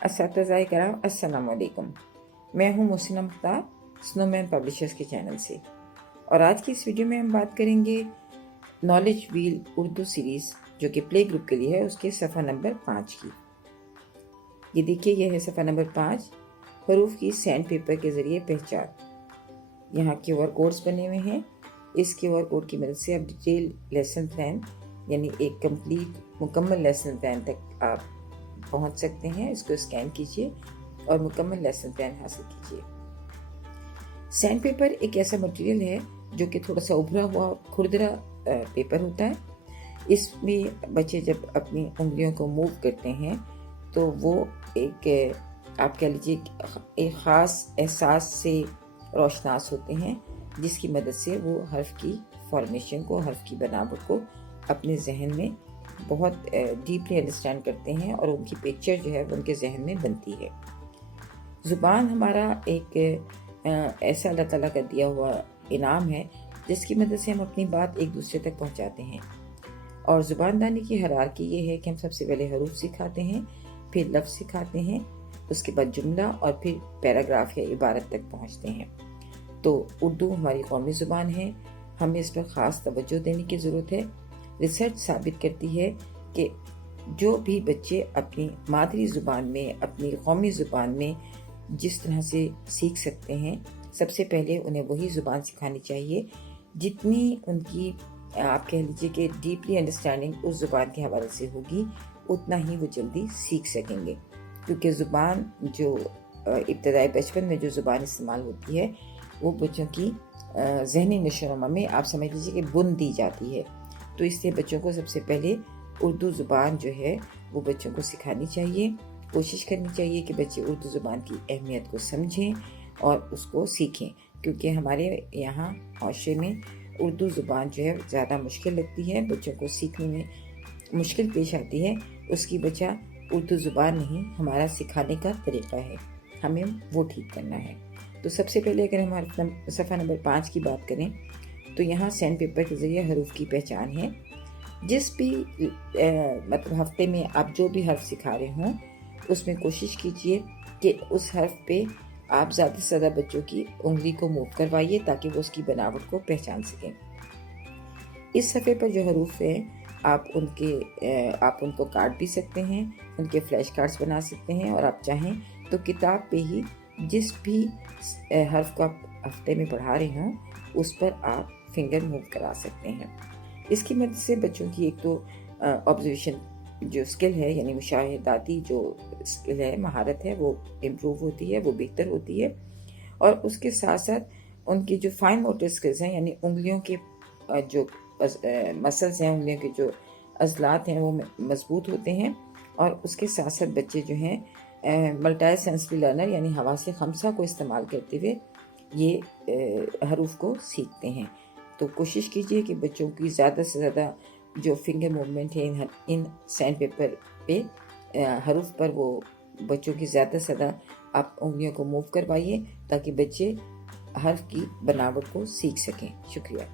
اساتذہ کرام السلام علیکم، میں ہوں محسنہ مختار سنو مین پبلشرز کے چینل سے، اور آج کی اس ویڈیو میں ہم بات کریں گے نالج ویل اردو سیریز جو کہ پلے گروپ کے لیے ہے، اس کے صفحہ نمبر 5 کی۔ یہ دیکھیے، یہ ہے صفحہ نمبر 5، حروف کی سینڈ پیپر کے ذریعے پہچان۔ یہاں QR کوڈز بنے ہوئے ہیں۔ اس QR کوڈ کی مدد سے آپ ڈیٹیل لیسن پلان یعنی ایک مکمل لیسن پلان تک آپ پہنچ سکتے ہیں۔ اس کو اسکین کیجئے اور مکمل لیسن پلان حاصل کیجئے۔ سینڈ پیپر ایک ایسا مٹیریل ہے جو کہ تھوڑا سا ابھرا ہوا کھردرا پیپر ہوتا ہے۔ اس میں بچے جب اپنی انگلیوں کو موو کرتے ہیں تو وہ ایک آپ کہہ لیجیے ایک خاص احساس سے روشناس ہوتے ہیں، جس کی مدد سے وہ حرف کی فارمیشن کو، حرف کی بناوٹ کو اپنے ذہن میں بہت ڈیپلی انڈرسٹینڈ کرتے ہیں، اور ان کی پکچر جو ہے وہ ان کے ذہن میں بنتی ہے۔ زبان ہمارا ایک ایسا اللہ تعالیٰ کا دیا ہوا انعام ہے جس کی مدد سے ہم اپنی بات ایک دوسرے تک پہنچاتے ہیں، اور زبان دانی کی ہیرارکی یہ ہے کہ ہم سب سے پہلے حروف سکھاتے ہیں، پھر لفظ سکھاتے ہیں، اس کے بعد جملہ، اور پھر پیراگراف یا عبارت تک پہنچتے ہیں۔ تو اردو ہماری قومی زبان ہے، ہمیں اس پر خاص توجہ دینے کی ضرورت ہے۔ ریسرچ ثابت کرتی ہے کہ جو بھی بچے اپنی مادری زبان میں، اپنی قومی زبان میں جس طرح سے سیکھ سکتے ہیں، سب سے پہلے انہیں وہی زبان سکھانی چاہیے جتنی ان کی آپ کہہ لیجیے کہ ڈیپلی انڈرسٹینڈنگ اس زبان کے حوالے سے ہوگی، اتنا ہی وہ جلدی سیکھ سکیں گے، کیونکہ زبان جو ابتدائی بچپن میں جو زبان استعمال ہوتی ہے وہ بچوں کی ذہنی نشو و نما میں آپ سمجھ لیجیے کہ بن دی جاتی ہے۔ تو اس لیے بچوں کو سب سے پہلے اردو زبان جو ہے وہ بچوں کو سکھانی چاہیے، کوشش کرنی چاہیے کہ بچے اردو زبان کی اہمیت کو سمجھیں اور اس کو سیکھیں، کیونکہ ہمارے یہاں معاشرے میں اردو زبان جو ہے زیادہ مشکل لگتی ہے، بچوں کو سیکھنے میں مشکل پیش آتی ہے۔ اس کی وجہ اردو زبان نہیں، ہمارا سکھانے کا طریقہ ہے، ہمیں وہ ٹھیک کرنا ہے۔ تو سب سے پہلے اگر ہم صفحہ نمبر 5 کی بات کریں تو یہاں سینڈ پیپر کے ذریعے حروف کی پہچان ہے۔ جس بھی مطلب ہفتے میں آپ جو بھی حرف سکھا رہے ہوں، اس میں کوشش کیجئے کہ اس حرف پہ آپ زیادہ سے زیادہ بچوں کی انگلی کو موو کروائیے تاکہ وہ اس کی بناوٹ کو پہچان سکیں۔ اس صفحے پر جو حروف ہیں آپ ان کو کاٹ بھی سکتے ہیں، ان کے فلیش کارڈز بنا سکتے ہیں، اور آپ چاہیں تو کتاب پہ ہی جس بھی حرف کو آپ ہفتے میں پڑھا رہے ہوں اس پر آپ فنگر موو کرا سکتے ہیں۔ اس کی مدد سے بچوں کی ایک تو آبزرویشن جو اسکل ہے، یعنی مشاہداتی جو اسکل ہے، مہارت ہے، وہ امپروو ہوتی ہے، وہ بہتر ہوتی ہے، اور اس کے ساتھ ساتھ ان کی جو فائن موٹر اسکلز ہیں، یعنی انگلیوں کے جو مسلز ہیں، انگلیوں کے جو عضلات ہیں وہ مضبوط ہوتے ہیں، اور اس کے ساتھ ساتھ بچے جو ہیں ملٹی سینسری لرنر یعنی حواس خمسہ کو استعمال کرتے ہوئے یہ حروف کو سیکھتے ہیں۔ تو کوشش کیجئے کہ بچوں کی زیادہ سے زیادہ جو فنگر موومنٹ ہے ان سینڈ پیپر پہ حروف پر، وہ بچوں کی زیادہ سے زیادہ آپ انگلیوں کو موو کروائیے تاکہ بچے حرف کی بناوٹ کو سیکھ سکیں۔ شکریہ۔